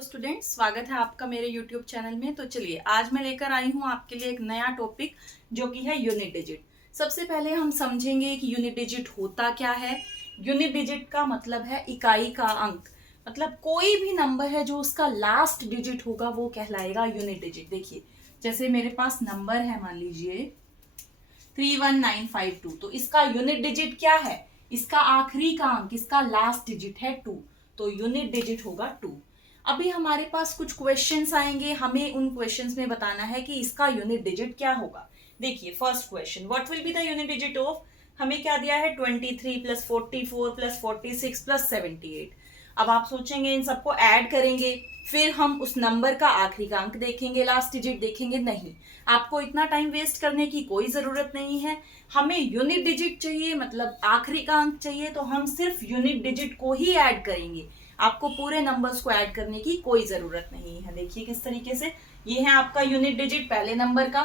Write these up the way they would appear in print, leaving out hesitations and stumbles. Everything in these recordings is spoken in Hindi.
हेलो स्टूडेंट्स, स्वागत है आपका मेरे यूट्यूब चैनल में। तो चलिए आज मैं लेकर आई हूँ आपके लिए एक नया टॉपिक जो कि है यूनिट डिजिट। सबसे पहले हम समझेंगे कि यूनिट डिजिट होता क्या है। यूनिट डिजिट का मतलब है इकाई का अंक, मतलब कोई भी नंबर है जो उसका लास्ट डिजिट होगा वो कहलाएगा यूनिट डिजिट। देखिए जैसे मेरे पास नंबर है, मान लीजिए 31952, तो इसका यूनिट डिजिट क्या है? इसका आखिरी का अंक, इसका लास्ट डिजिट है 2, तो यूनिट डिजिट होगा 2। अभी हमारे पास कुछ क्वेश्चंस आएंगे, हमें उन क्वेश्चंस में बताना है कि इसका यूनिट डिजिट क्या होगा। देखिए first question, what will be the unit digit of, हमें क्या दिया है 23 प्लस 44 प्लस 46 प्लस 78। अब आप सोचेंगे इन सबको ऐड करेंगे फिर हम उस नंबर का आखिरी का अंक देखेंगे, लास्ट डिजिट देखेंगे। नहीं, आपको इतना टाइम वेस्ट करने की कोई जरूरत नहीं है। हमें यूनिट डिजिट चाहिए, मतलब आखिरी का अंक चाहिए, तो हम सिर्फ यूनिट डिजिट को ही ऐड करेंगे। आपको पूरे नंबर्स को ऐड करने की कोई जरूरत नहीं है। देखिए किस तरीके से, ये है आपका यूनिट डिजिट पहले नंबर का,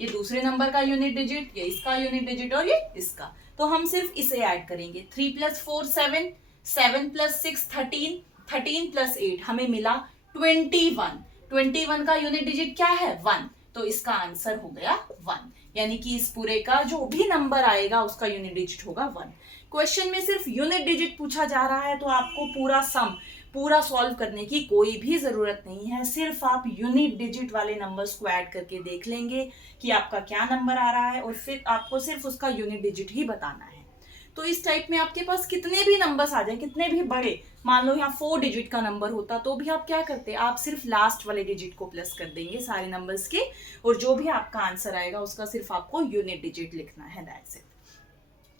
ये दूसरे नंबर का यूनिट डिजिट, ये इसका यूनिट डिजिट और ये इसका। तो हम सिर्फ इसे ऐड करेंगे। 3 प्लस 4 7, 7 प्लस 6 13, 13 प्लस 8 हमें मिला 21। 21 का यूनिट डिजिट क्या है 1, तो इसका आंसर हो गया 1। यानी कि इस पूरे का जो भी नंबर आएगा उसका यूनिट डिजिट होगा 1। क्वेश्चन में सिर्फ यूनिट डिजिट पूछा जा रहा है तो आपको पूरा सम पूरा सॉल्व करने की कोई भी जरूरत नहीं है। सिर्फ आप यूनिट डिजिट वाले नंबर्स को ऐड करके देख लेंगे कि आपका क्या नंबर आ रहा है और फिर आपको सिर्फ उसका यूनिट डिजिट ही बताना है। तो इस टाइप में आपके पास कितने भी नंबर्स आ जाए, कितने भी बड़े, मान लो यहाँ 4 डिजिट का नंबर होता तो भी आप क्या करते, आप सिर्फ लास्ट वाले डिजिट को प्लस कर देंगे सारे नंबर्स के, और जो भी आपका आंसर आएगा उसका सिर्फ आपको यूनिट डिजिट लिखना है, दैट्स इट।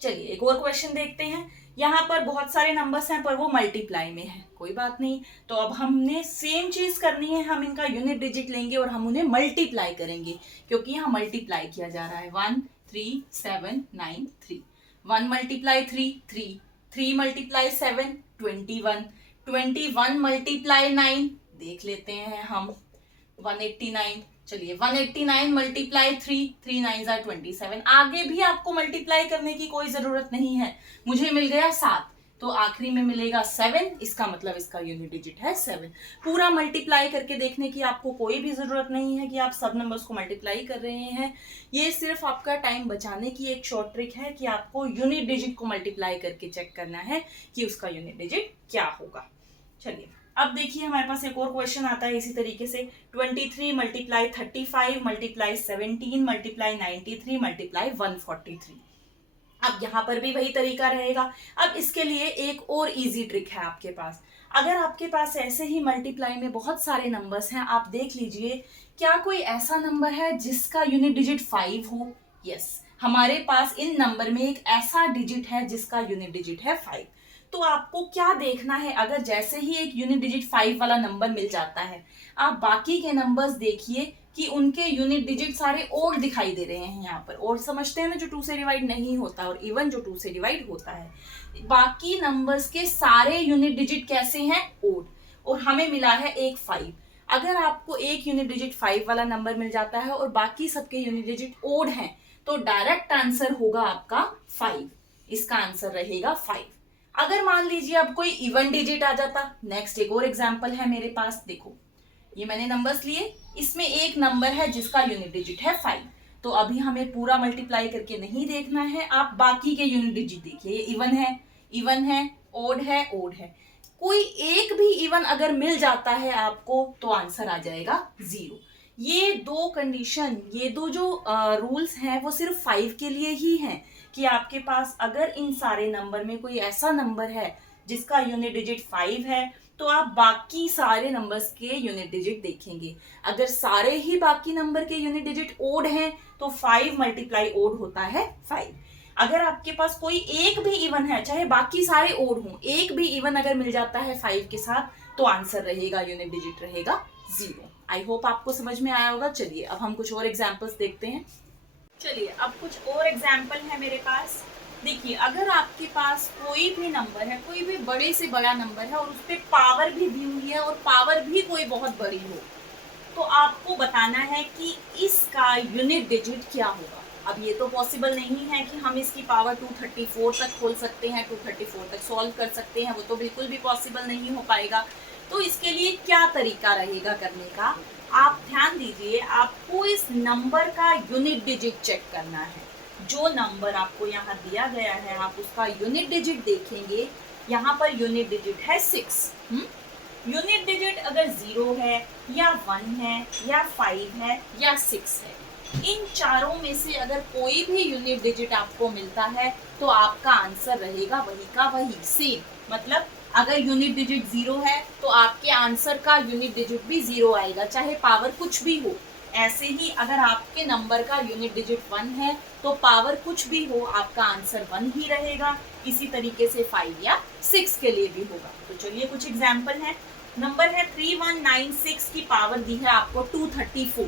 चलिए एक और क्वेश्चन देखते हैं। यहाँ पर बहुत सारे नंबर्स हैं पर वो मल्टीप्लाई में है, कोई बात नहीं। तो अब हमने सेम चीज करनी है, हम इनका यूनिट डिजिट लेंगे और हम उन्हें मल्टीप्लाई करेंगे, क्योंकि यहाँ मल्टीप्लाई किया जा रहा है। 1 3 7 9 3, 1 मल्टीप्लाई 3 3, 3 मल्टीप्लाई 7 21, 21 मल्टीप्लाई 9 देख लेते हैं हम 189। चलिए 189 मल्टीप्लाई 3, 3 9 27। आगे भी आपको मल्टीप्लाई करने की कोई जरूरत नहीं है। मुझे मिल गया 7, तो आखिरी में मिलेगा 7, इसका मतलब इसका यूनिट डिजिट है 7। पूरा मल्टीप्लाई करके देखने की आपको कोई भी जरूरत नहीं है कि आप सब नंबर्स को मल्टीप्लाई कर रहे हैं। ये सिर्फ आपका टाइम बचाने की एक शॉर्ट ट्रिक है कि आपको यूनिट डिजिट को मल्टीप्लाई करके चेक करना है कि उसका यूनिट डिजिट क्या होगा। चलिए अब देखिए हमारे पास एक और क्वेश्चन आता है इसी तरीके से। 23 मल्टीप्लाई 35 मल्टीप्लाई 17 मल्टीप्लाई 93 मल्टीप्लाई 143। अब यहाँ पर भी वही तरीका रहेगा। अब इसके लिए एक और इजी ट्रिक है आपके पास। अगर आपके पास ऐसे ही मल्टीप्लाई में बहुत सारे नंबर्स हैं, आप देख लीजिए क्या कोई ऐसा नंबर है जिसका यूनिट डिजिट 5 हो। यस, हमारे पास इन नंबर में एक ऐसा डिजिट है जिसका यूनिट डिजिट है 5। तो आपको क्या देखना है, अगर जैसे ही एक यूनिट डिजिट 5 वाला नंबर मिल जाता है, आप बाकी के नंबर्स देखिए कि उनके यूनिट डिजिट सारे ओड दिखाई दे रहे हैं। यहाँ पर ओड समझते हैं ना, जो 2 से डिवाइड नहीं होता, और इवन जो 2 से डिवाइड होता है। बाकी नंबर्स के सारे यूनिट डिजिट कैसे हैं, ओड, और हमें मिला है एक 5। अगर आपको एक यूनिट डिजिट 5 वाला नंबर मिल जाता है और बाकी सबके यूनिट डिजिट ओड हैं, तो डायरेक्ट आंसर होगा आपका 5। इसका आंसर रहेगा 5। अगर मान लीजिए अब कोई इवन डिजिट आ जाता, नेक्स्ट एक और एग्जांपल है मेरे पास। देखो ये मैंने नंबर्स लिए, इसमें एक नंबर है जिसका यूनिट डिजिट है 5। तो अभी हमें पूरा मल्टीप्लाई करके नहीं देखना है, आप बाकी के यूनिट डिजिट देखिए। ये इवन है, इवन है, ओड है, ओड है। कोई एक भी इवन अगर मिल जाता है आपको तो आंसर आ जाएगा 0। ये दो कंडीशन, ये दो जो रूल्स हैं वो सिर्फ 5 के लिए ही हैं कि आपके पास अगर इन सारे नंबर में कोई ऐसा नंबर है जिसका यूनिट डिजिट 5 है, तो आप बाकी सारे नंबर्स के यूनिट डिजिट देखेंगे। अगर सारे ही बाकी नंबर के यूनिट डिजिट ओड हैं तो 5 मल्टीप्लाई ओड होता है 5। अगर आपके पास कोई एक भी इवन है, चाहे बाकी सारे ओड हों, एक भी इवन अगर मिल जाता है 5 के साथ, तो आंसर रहेगा, यूनिट डिजिट रहेगा 0। आई होप आपको समझ में आया होगा। चलिए अब हम कुछ और एग्जाम्पल्स देखते हैं। चलिए अब कुछ और एग्जाम्पल है मेरे पास। देखिए अगर आपके पास कोई भी नंबर है, कोई भी बड़े से बड़ा नंबर है और उस पर पावर भी दी हुई है और पावर भी कोई बहुत बड़ी हो, तो आपको बताना है कि इसका यूनिट डिजिट क्या होगा। अब ये तो पॉसिबल नहीं है कि हम इसकी पावर 234 तक खोल सकते हैं, 234 तक सॉल्व कर सकते हैं, वो तो बिल्कुल भी पॉसिबल नहीं हो पाएगा। तो इसके लिए क्या तरीका रहेगा करने का, आप ध्यान दीजिए, आपको इस नंबर का यूनिट डिजिट चेक करना है। जो नंबर आपको यहाँ दिया गया है आप उसका यूनिट डिजिट देखेंगे। यहाँ पर यूनिट डिजिट है 6। यूनिट डिजिट अगर 0 है या 1 है या 5 है या 6 है, इन चारों में से अगर कोई भी यूनिट डिजिट आपको मिलता है तो आपका आंसर रहेगा वही का वही, सेम। मतलब अगर यूनिट डिजिट 0 है तो आपके आंसर का यूनिट डिजिट भी 0 आएगा, चाहे पावर कुछ भी हो। ऐसे ही अगर आपके नंबर का यूनिट डिजिट 1 है तो पावर कुछ भी हो आपका आंसर 1 ही रहेगा। इसी तरीके से 5 या 6 के लिए भी होगा। तो चलिए कुछ एग्जाम्पल है। नंबर है 3196 की पावर दी है आपको 234।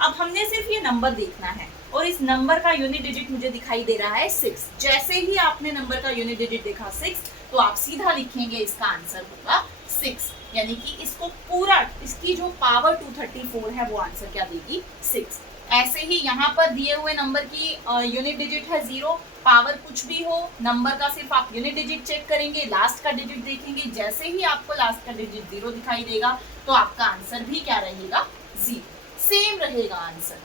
अब हमने सिर्फ ये नंबर देखना है और इस नंबर का यूनिट डिजिट मुझे दिखाई दे रहा है 6। जैसे ही आपने नंबर का यूनिट डिजिट देखा 6 तो आप सीधा लिखेंगे इसका आंसर होगा 6, यानी कि इसको पूरा, इसकी जो पावर 234 है वो आंसर क्या देगी 6। ऐसे ही यहाँ पर दिए हुए नंबर की यूनिट डिजिट है 0, पावर कुछ भी हो, नंबर का सिर्फ आप यूनिट डिजिट चेक करेंगे, लास्ट का डिजिट देखेंगे। जैसे ही आपको लास्ट का डिजिट 0 दिखाई देगा तो आपका आंसर भी क्या रहेगा 0, सेम रहेगा आंसर।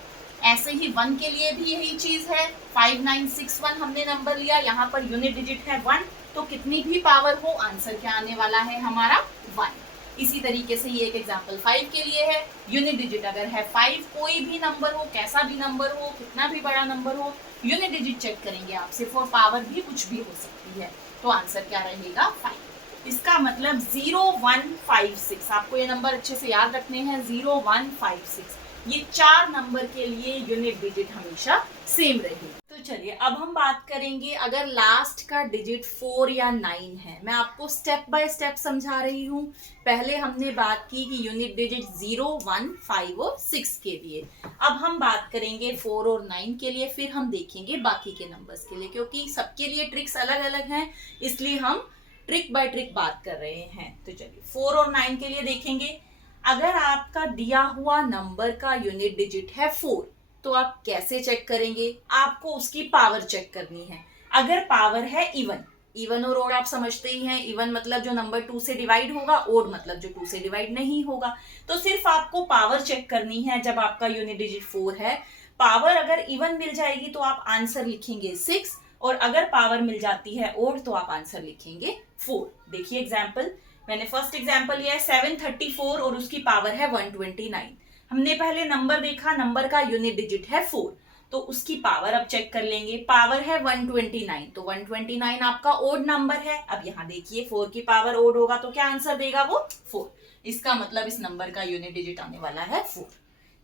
ऐसे ही 1 के लिए भी यही चीज है। 5961 हमने नंबर लिया, यहाँ पर यूनिट डिजिट है 1, तो कितनी भी पावर हो आंसर क्या आने वाला है हमारा 1। इसी तरीके से ये एक एग्जांपल 5 के लिए है। यूनिट डिजिट अगर है 5, कोई भी नंबर हो, कैसा भी नंबर हो, कितना भी बड़ा नंबर हो, यूनिट डिजिट चेक करेंगे आप सिर्फ, और पावर भी कुछ भी हो सकती है, तो आंसर क्या रहेगा 5। इसका मतलब 0156, आपको ये नंबर अच्छे से याद रखने हैं, 0156। ये 4 नंबर के लिए यूनिट डिजिट हमेशा सेम रहेगी। तो चलिए अब हम बात करेंगे अगर लास्ट का डिजिट 4 या 9 है। मैं आपको स्टेप बाय स्टेप समझा रही हूँ। पहले हमने बात की कि यूनिट डिजिट 0, 1, 5 और 6 के लिए। अब हम बात करेंगे 4 और 9 के लिए, फिर हम देखेंगे बाकी के नंबर्स के लिए, क्योंकि सबके लिए ट्रिक्स अलग अलग हैं, इसलिए हम ट्रिक बाय ट्रिक बात कर रहे हैं। तो चलिए 4 और 9 के लिए देखेंगे। अगर आपका दिया हुआ नंबर का यूनिट डिजिट है 4 तो आप कैसे चेक करेंगे, आपको उसकी पावर चेक करनी है। अगर पावर है इवन, इवन और ओड आप समझते ही हैं, इवन मतलब जो नंबर 2 से डिवाइड होगा, ओड मतलब जो 2 से डिवाइड नहीं होगा। तो सिर्फ आपको पावर चेक करनी है। जब आपका यूनिट डिजिट 4 है, पावर अगर इवन मिल जाएगी तो आप आंसर लिखेंगे 6, और अगर पावर मिल जाती है ओड तो आप आंसर लिखेंगे 4। देखिए एग्जाम्पल, मैंने फर्स्ट एग्जाम्पल लिया है 734 और उसकी पावर है 129। हमने पहले नंबर देखा, नंबर का यूनिट डिजिट है 4, तो उसकी पावर अब चेक कर लेंगे। पावर है 129, तो 129 आपका ओड नंबर है। अब यहाँ देखिए 4 की पावर ओड होगा तो क्या आंसर देगा वो 4। इसका मतलब इस नंबर का यूनिट डिजिट आने वाला है 4।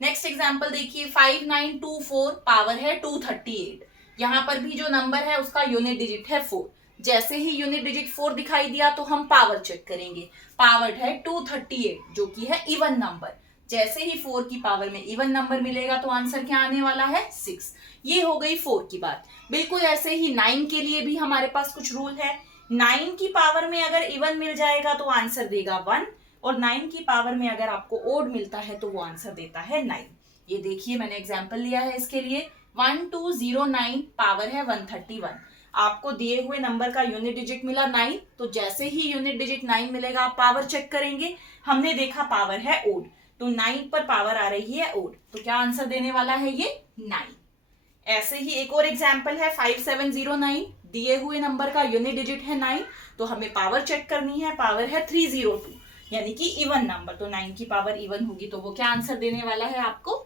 नेक्स्ट एग्जाम्पल देखिए 5924, पावर है 238। यहाँ पर भी जो नंबर है उसका यूनिट डिजिट है 4। जैसे ही यूनिट डिजिट 4 दिखाई दिया तो हम पावर चेक करेंगे। पावर है 238 जो कि है इवन नंबर। जैसे ही 4 की पावर में इवन नंबर मिलेगा तो आंसर क्या आने वाला है 6। ये हो गई 4 की बात। बिल्कुल ऐसे ही 9 के लिए भी हमारे पास कुछ रूल है। 9 की पावर में अगर इवन मिल जाएगा तो आंसर देगा 1, और 9 की पावर में अगर आपको ओड मिलता है तो वो आंसर देता है 9। ये देखिए मैंने एग्जाम्पल लिया है इसके लिए 1209, पावर है 131। आपको दिए हुए नंबर का यूनिट डिजिट मिला 9, तो जैसे ही यूनिट डिजिट 9 मिलेगा आप पावर चेक करेंगे। हमने देखा पावर है ओड, तो 9 पर पावर आ रही है ओड, तो क्या आंसर देने वाला है ये 9। ऐसे ही एक और एग्जाम्पल है 5709, दिए हुए नंबर का यूनिट डिजिट है 9, तो हमें पावर चेक करनी है। पावर है 302, यानी कि इवन नंबर, तो 9 की पावर इवन होगी तो वो क्या आंसर देने वाला है आपको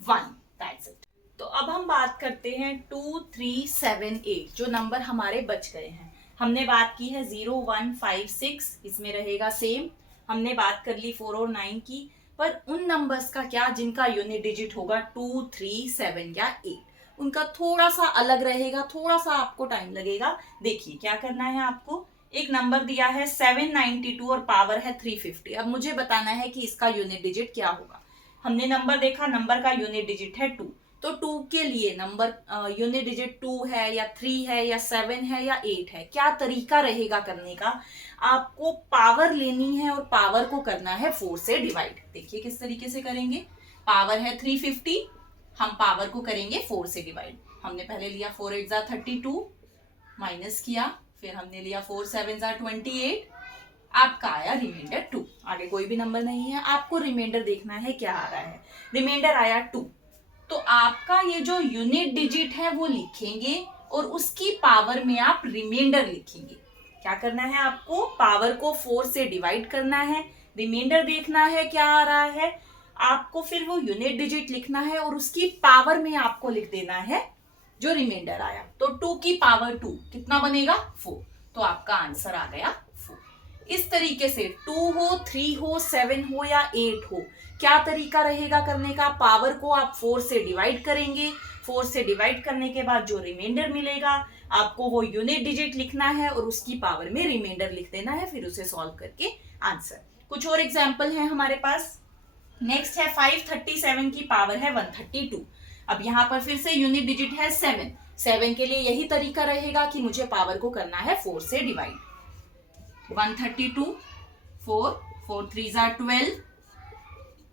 1। That's it. तो अब हम बात करते हैं 2378, जो नंबर हमारे बच गए हैं। हमने बात की है 0156, इसमें रहेगा सेम। हमने बात कर ली 4 और 9 की, पर उन नंबर्स का क्या जिनका यूनिट डिजिट होगा 2, 3, 7 या 8, उनका थोड़ा सा अलग रहेगा, थोड़ा सा आपको टाइम लगेगा। देखिए क्या करना है आपको। एक नंबर दिया है 792 और पावर है 350। अब मुझे बताना है कि इसका यूनिट डिजिट क्या होगा। हमने नंबर देखा, नंबर का यूनिट डिजिट है 2, तो 2 के लिए नंबर यूनिट डिजिट 2 है या 3 है या 7 है या 8 है, क्या तरीका रहेगा करने का। आपको पावर लेनी है और पावर को करना है 4 से डिवाइड। देखिए किस तरीके से करेंगे। पावर है 350, हम पावर को करेंगे 4 से डिवाइड। हमने पहले लिया 4 8 32, माइनस किया, फिर हमने लिया 4 7 28, आपका आया रिमाइंडर 2। आगे कोई भी नंबर नहीं है, आपको रिमाइंडर देखना है क्या आ रहा है। रिमाइंडर आया 2, तो आपका ये जो यूनिट डिजिट है वो लिखेंगे और उसकी पावर में आप रिमाइंडर लिखेंगे। क्या करना है आपको, पावर को 4 से डिवाइड करना है, रिमाइंडर देखना है क्या आ रहा है, आपको फिर वो यूनिट डिजिट लिखना है और उसकी पावर में आपको लिख देना है जो रिमाइंडर आया। तो 2 की पावर 2 कितना बनेगा, 4। तो आपका आंसर आ गया 4। इस तरीके से 2 हो, 3 हो, 7 हो या 8 हो, क्या तरीका रहेगा करने का, पावर को आप 4 से डिवाइड करेंगे, 4 से डिवाइड करने के बाद जो रिमाइंडर मिलेगा आपको वो यूनिट डिजिट लिखना है और उसकी पावर में रिमाइंडर लिख देना है, फिर उसे सॉल्व करके आंसर। कुछ और एग्जाम्पल है हमारे पास। नेक्स्ट है 537 की पावर है 132। अब यहाँ पर फिर से यूनिट डिजिट है 7। 7 के लिए यही तरीका रहेगा कि मुझे पावर को करना है 4 से डिवाइड। 132, 4, 4 3 12,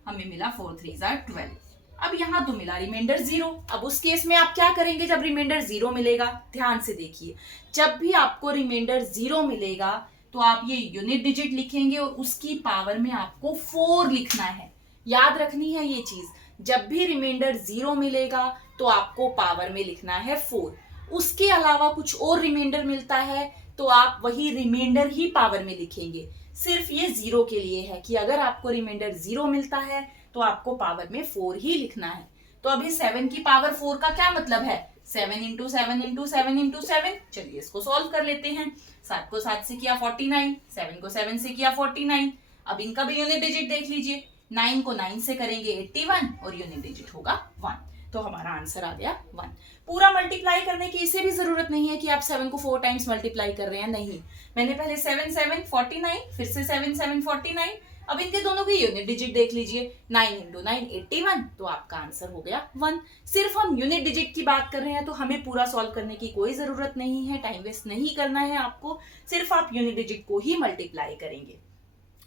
हमें मिला 4 3 12। अब यहाँ तो मिला रिमाइंडर 0। अब उस केस में आप क्या करेंगे जब रिमाइंडर 0 मिलेगा, ध्यान से देखिए, जब भी आपको रिमाइंडर 0 मिलेगा तो आप ये यूनिट डिजिट लिखेंगे और उसकी पावर में आपको 4 लिखना है। याद रखनी है ये चीज, जब भी रिमाइंडर 0 मिलेगा तो आपको पावर में लिखना है 4। उसके अलावा कुछ और रिमाइंडर मिलता है तो आप वही रिमाइंडर ही पावर में लिखेंगे। सिर्फ ये 0 के लिए है कि अगर आपको रिमाइंडर 0 मिलता है तो आपको पावर में 4 ही लिखना है। तो अभी 7 की पावर 4 का क्या मतलब है, 7 इंटू 7 इंटू 7 इंटू 7। चलिए इसको सॉल्व कर लेते हैं। 7 को 7 से किया 49, 7 को 7 से किया 49। अब इनका भी यूनिट डिजिट देख लीजिए, 9 को 9 से करेंगे 81 और यूनिट डिजिट होगा 1। तो हमारा आंसर आ गया 1। पूरा मल्टीप्लाई करने की इसे भी जरूरत नहीं है कि आप 7 को 4 टाइम्स मल्टीप्लाई कर रहे हैं, नहीं। मैंने पहले 7 7 49, फिर से 7 7 49। अब इनके दोनों की यूनिट डिजिट देख लीजिए, 9 इंटू 9 81, तो आपका आंसर हो गया 1। सिर्फ हम यूनिट डिजिट की बात कर रहे हैं तो हमें पूरा सॉल्व करने की कोई जरूरत नहीं है, टाइम वेस्ट नहीं करना है आपको, सिर्फ आप यूनिट डिजिट को ही मल्टीप्लाई करेंगे।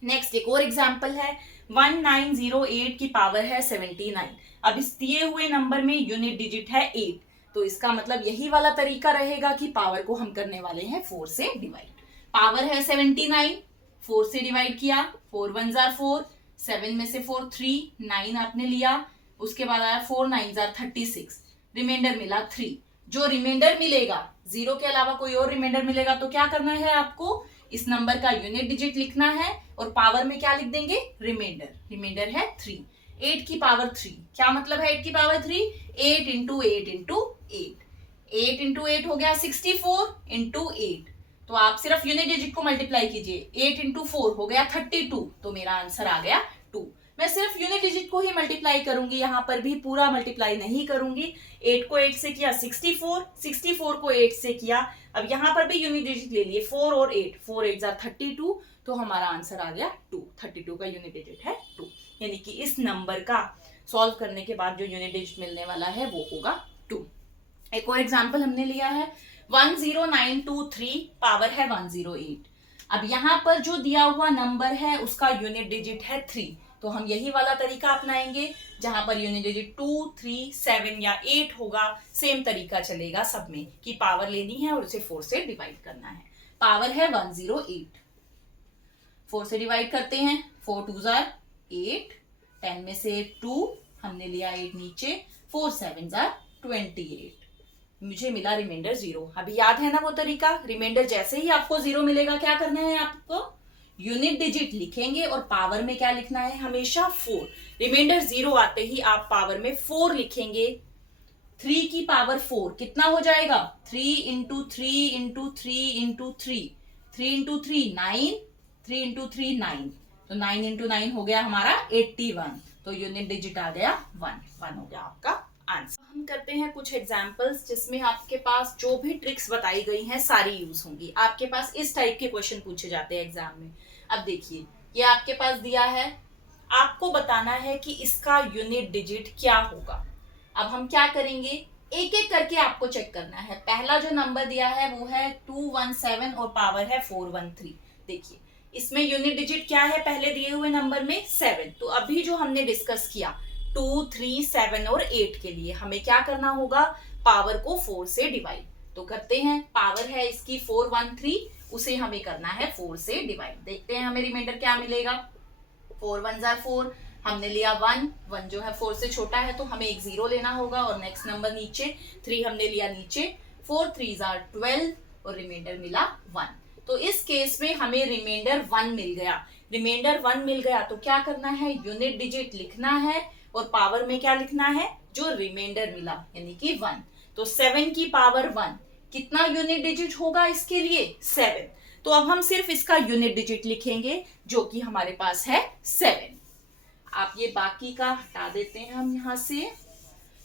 नेक्स्ट एक और एग्जाम्पल है, 1908 की पावर है 79। अब इस दिए हुए नंबर में यूनिट डिजिट है 8, तो इसका मतलब यही वाला तरीका रहेगा कि पावर को हम करने वाले हैं 4 से डिवाइड। पावर है 79, 4 से डिवाइड किया, 4 1 जार 4, 7 में से 4 3, 9 आपने लिया, उसके बाद आया 4 9 जार 36, रिमाइंडर मिला 3। जो रिमाइंडर मिलेगा, 0 के अलावा कोई और रिमाइंडर मिलेगा तो क्या करना है आपको, इस नंबर का यूनिट डिजिट लिखना है और पावर में क्या लिख देंगे, रिमाइंडर। रिमाइंडर है 3। 8 की पावर 3, क्या मतलब है 8 की पावर 3, 8 इंटू 8 इंटू 8। 8 इंटू 8 हो गया 64 इंटू 8। तो आप सिर्फ यूनिट डिजिट को मल्टीप्लाई कीजिए, 8 इंटू 4 हो गया 32, तो मेरा आंसर आ गया 2। मैं सिर्फ यूनिट डिजिट को ही मल्टीप्लाई करूंगी, यहाँ पर भी पूरा मल्टीप्लाई नहीं करूंगी। 8 को 8 से किया 64, 64 को 8 से किया, अब यहाँ पर भी यूनिट डिजिट ले लिए 4 और 8, 4 8 जार 32, तो हमारा आंसर आ गया 2। 32 का यूनिट डिजिट है 2, यानी कि इस नंबर का सॉल्व करने के बाद जो यूनिट डिजिट मिलने वाला है वो होगा 2। एक और एग्जाम्पल हमने लिया है, 10923 पावर है 108। अब यहाँ पर जो दिया हुआ नंबर है उसका यूनिट डिजिट है 3, तो हम यही वाला तरीका अपनाएंगे, जहां पर यूनिट डिजिट 2 3 7 या 8 होगा, सेम तरीका चलेगा सब में कि पावर लेनी है और उसे 4 से डिवाइड करना है। पावर है 108, 4 से डिवाइड करते हैं, 4 2 जार 8, 10 में से 2 हमने लिया 8 नीचे, 4 7 जार 28, मुझे मिला रिमाइंडर 0। अभी याद है ना वो तरीका, रिमाइंडर जैसे ही आपको 0 मिलेगा क्या करना है आपको, यूनिट डिजिट लिखेंगे और पावर में क्या लिखना है, हमेशा 4। रिमाइंडर 0 आते ही आप पावर में 4 लिखेंगे। 3 की पावर 4 कितना हो जाएगा, 3 into 3 into 3 into 3, 3 into 3 9, 3 into 3 9, तो 9 इंटू 9 हो गया हमारा 81, तो यूनिट डिजिट आ गया 1 हो गया आपका आंसर। हम करते हैं कुछ एग्जांपल्स जिसमें आपके पास जो भी ट्रिक्स बताई गई हैं सारी यूज होंगी। आपके पास इस टाइप के क्वेश्चन पूछे जाते हैं एग्जाम में। अब देखिए, ये आपके पास दिया है, आपको बताना है कि इसका यूनिट डिजिट क्या होगा। अब हम क्या करेंगे, एक एक करके आपको चेक करना है। पहला जो नंबर दिया है वो है 217 और पावर है 413। देखिए इसमें यूनिट डिजिट क्या है, पहले दिए हुए नंबर में 7। तो अभी जो हमने डिस्कस किया 2 3 7 और 8 के लिए हमें क्या करना होगा, पावर को 4 से डिवाइड। तो करते हैं, पावर है इसकी 413 उसे हमें करना है 4 से डिवाइड। देखते हैं हमें रिमाइंडर क्या मिलेगा। 4 1 जार 4, हमने लिया 1 जो है 4 से छोटा है तो हमें एक 0 लेना होगा और नेक्स्ट नंबर नीचे 3 हमने लिया नीचे, 4 3 जार 12 और रिमाइंडर मिला 1। तो इस केस में हमें रिमाइंडर 1 मिल गया। रिमाइंडर 1 मिल गया तो क्या करना है, यूनिट डिजिट लिखना है और पावर में क्या लिखना है, जो रिमाइंडर मिला यानी कि 1। तो 7 की पावर 1 कितना यूनिट डिजिट होगा इसके लिए, 7। तो अब हम सिर्फ इसका यूनिट डिजिट लिखेंगे जो कि हमारे पास है 7। आप ये बाकी का हटा देते हैं हम यहां से,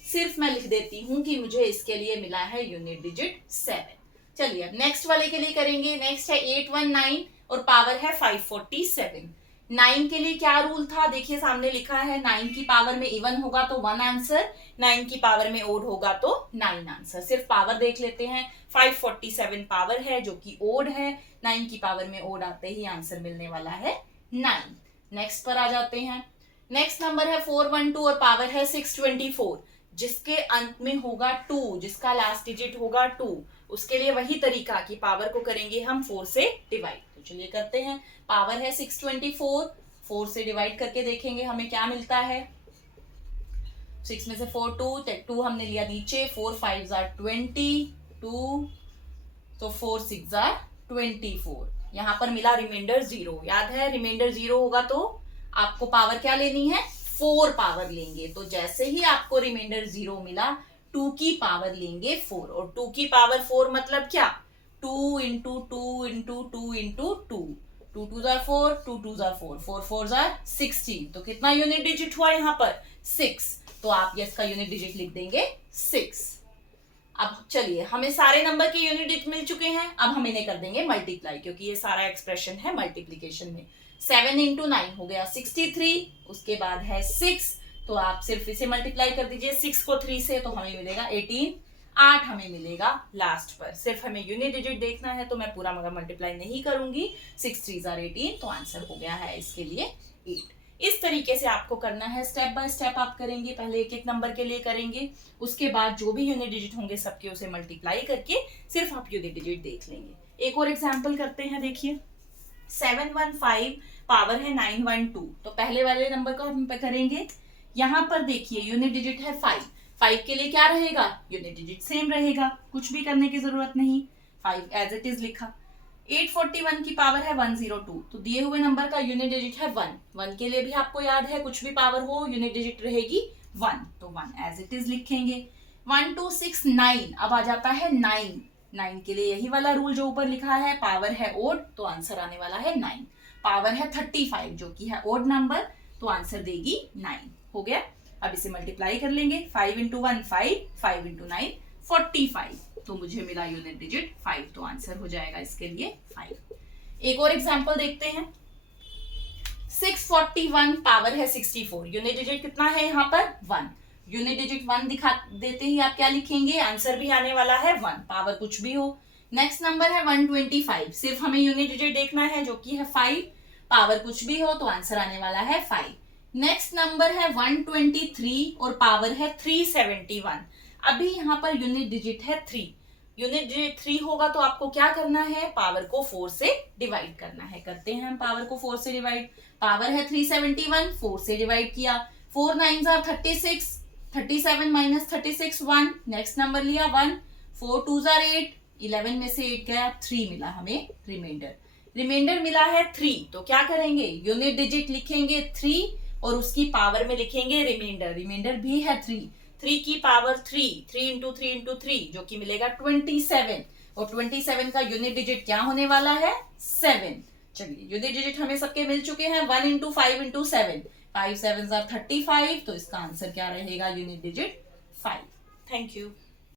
सिर्फ मैं लिख देती हूं कि मुझे इसके लिए मिला है यूनिट डिजिट 7। चलिए अब नेक्स्ट वाले के लिए करेंगे। नेक्स्ट है 819 और पावर है 547। 9 के लिए क्या रूल था, देखिए सामने लिखा है 9 की पावर में इवन होगा तो 1 आंसर, 9 की पावर में ओड होगा तो 9 आंसर। सिर्फ पावर देख लेते हैं, 547 पावर है जो कि ओड है, 9 की पावर में ओड आते ही आंसर मिलने वाला है 9। नेक्स्ट पर आ जाते हैं। नेक्स्ट नंबर है 412 और पावर है 624, जिसके अंत में होगा 2, जिसका लास्ट डिजिट होगा 2। उसके लिए वही तरीका कि पावर को करेंगे हम 4 से डिवाइड। तो चलिए करते हैं। पावर है 624, 4 से डिवाइड करके देखेंगे हमें क्या मिलता है। 6 में से 4 2 हमने लिया नीचे, 4 5 जार 22, तो 4 6 जार 24। यहां पर मिला रिमाइंडर 0। याद है रिमाइंडर 0 होगा तो आपको पावर क्या लेनी है, 4 पावर लेंगे। तो जैसे ही आपको रिमाइंडर 0 मिला, 2 की पावर लेंगे 4, और 2 की पावर 4 मतलब क्या, 2 into 2 into 2 into 2, 2 2 jar 4, 2 2 jar 4, 4 4 jar 16। तो कितना यूनिट डिजिट हुआ यहाँ पर, 6। तो आप इसका यूनिट डिजिट लिख देंगे 6। अब चलिए हमें सारे नंबर के यूनिट डिजिट मिल चुके हैं, अब हम इन्हें कर देंगे मल्टीप्लाई, क्योंकि ये सारा एक्सप्रेशन है मल्टीप्लीकेशन में। 7 इंटू 9 हो गया 63, उसके बाद है 6, तो आप सिर्फ इसे मल्टीप्लाई कर दीजिए 6 को 3 से, तो हमें मिलेगा 18। 8 हमें मिलेगा लास्ट पर। सिर्फ हमें यूनिट डिजिट देखना है तो मैं पूरा मगर मल्टीप्लाई नहीं करूंगी। 6 3 जार 18, तो आंसर हो गया है इसके लिए 8। इस तरीके से आपको करना है, स्टेप बाय स्टेप आप करेंगे। पहले एक एक नंबर के लिए करेंगे, उसके बाद जो भी यूनिट डिजिट होंगे सबके उसे मल्टीप्लाई करके सिर्फ आप यूनिट डिजिट देख लेंगे। एक और एग्जाम्पल करते हैं, देखिए 715 पावर है 912। तो पहले वाले नंबर को हम करेंगे। यहां पर देखिए यूनिट डिजिट है 5 के लिए क्या रहेगा, यूनिट डिजिट सेम रहेगा, कुछ भी करने की जरूरत नहीं, 5 एज इट इज लिखा। 841 की पावर है 102, तो दिए हुए नंबर का यूनिट डिजिट है 1 के लिए भी आपको याद है कुछ भी पावर हो यूनिट डिजिट रहेगी 1, तो 1 एज इट इज लिखेंगे। 1269 अब आ जाता है 9 के लिए यही वाला रूल जो ऊपर लिखा है, पावर है ओड तो आंसर आने वाला है 9। पावर है 35 जो कि है ओड नंबर, तो आंसर देगी 9। हो गया, अब इसे मल्टीप्लाई कर लेंगे। 5 इंटू 1 5, 5 इंटू 9 45, तो मुझे मिला यूनिट डिजिट 5, तो आंसर हो जाएगा इसके लिए 5। एक और एग्जांपल देखते हैं। 641 पावर है 64, यूनिट डिजिट कितना है यहाँ पर 1। यूनिट डिजिट 1 दिखा देते ही आप क्या लिखेंगे, आंसर भी आने वाला है 1, पावर कुछ भी हो। नेक्स्ट नंबर है 125, सिर्फ हमें यूनिट डिजिट देखना है जो कि है 5, पावर कुछ भी हो तो आंसर आने वाला है 5। नेक्स्ट नंबर है 123 और पावर है 371। अभी यहाँ पर यूनिट डिजिट है 3, यूनिट डिजिट 3 होगा तो आपको क्या करना है, पावर को 4 से डिवाइड करना है। करते हैं हम पावर को 4 से डिवाइड। पावर है 371, 4 से डिवाइड किया, 4 9 जार 36, 37 माइनस 36 1, नेक्स्ट नंबर लिया 1, 4 2 जार 8, 11 में से 8 गया, 3 मिला हमें रिमाइंडर मिला है 3। तो क्या करेंगे, यूनिट डिजिट लिखेंगे 3 और उसकी पावर में लिखेंगे रिमाइंडर भी है 3 की पावर 3 इंटू 3 इंटू 3 जो कि मिलेगा 27, और 27 का यूनिट डिजिट क्या होने वाला है 7। चलिए यूनिट डिजिट हमें सबके मिल चुके हैं, 1 इंटू 5 इंटू 7, 5 7 35, तो इसका आंसर क्या रहेगा यूनिट डिजिट 5। Thank you.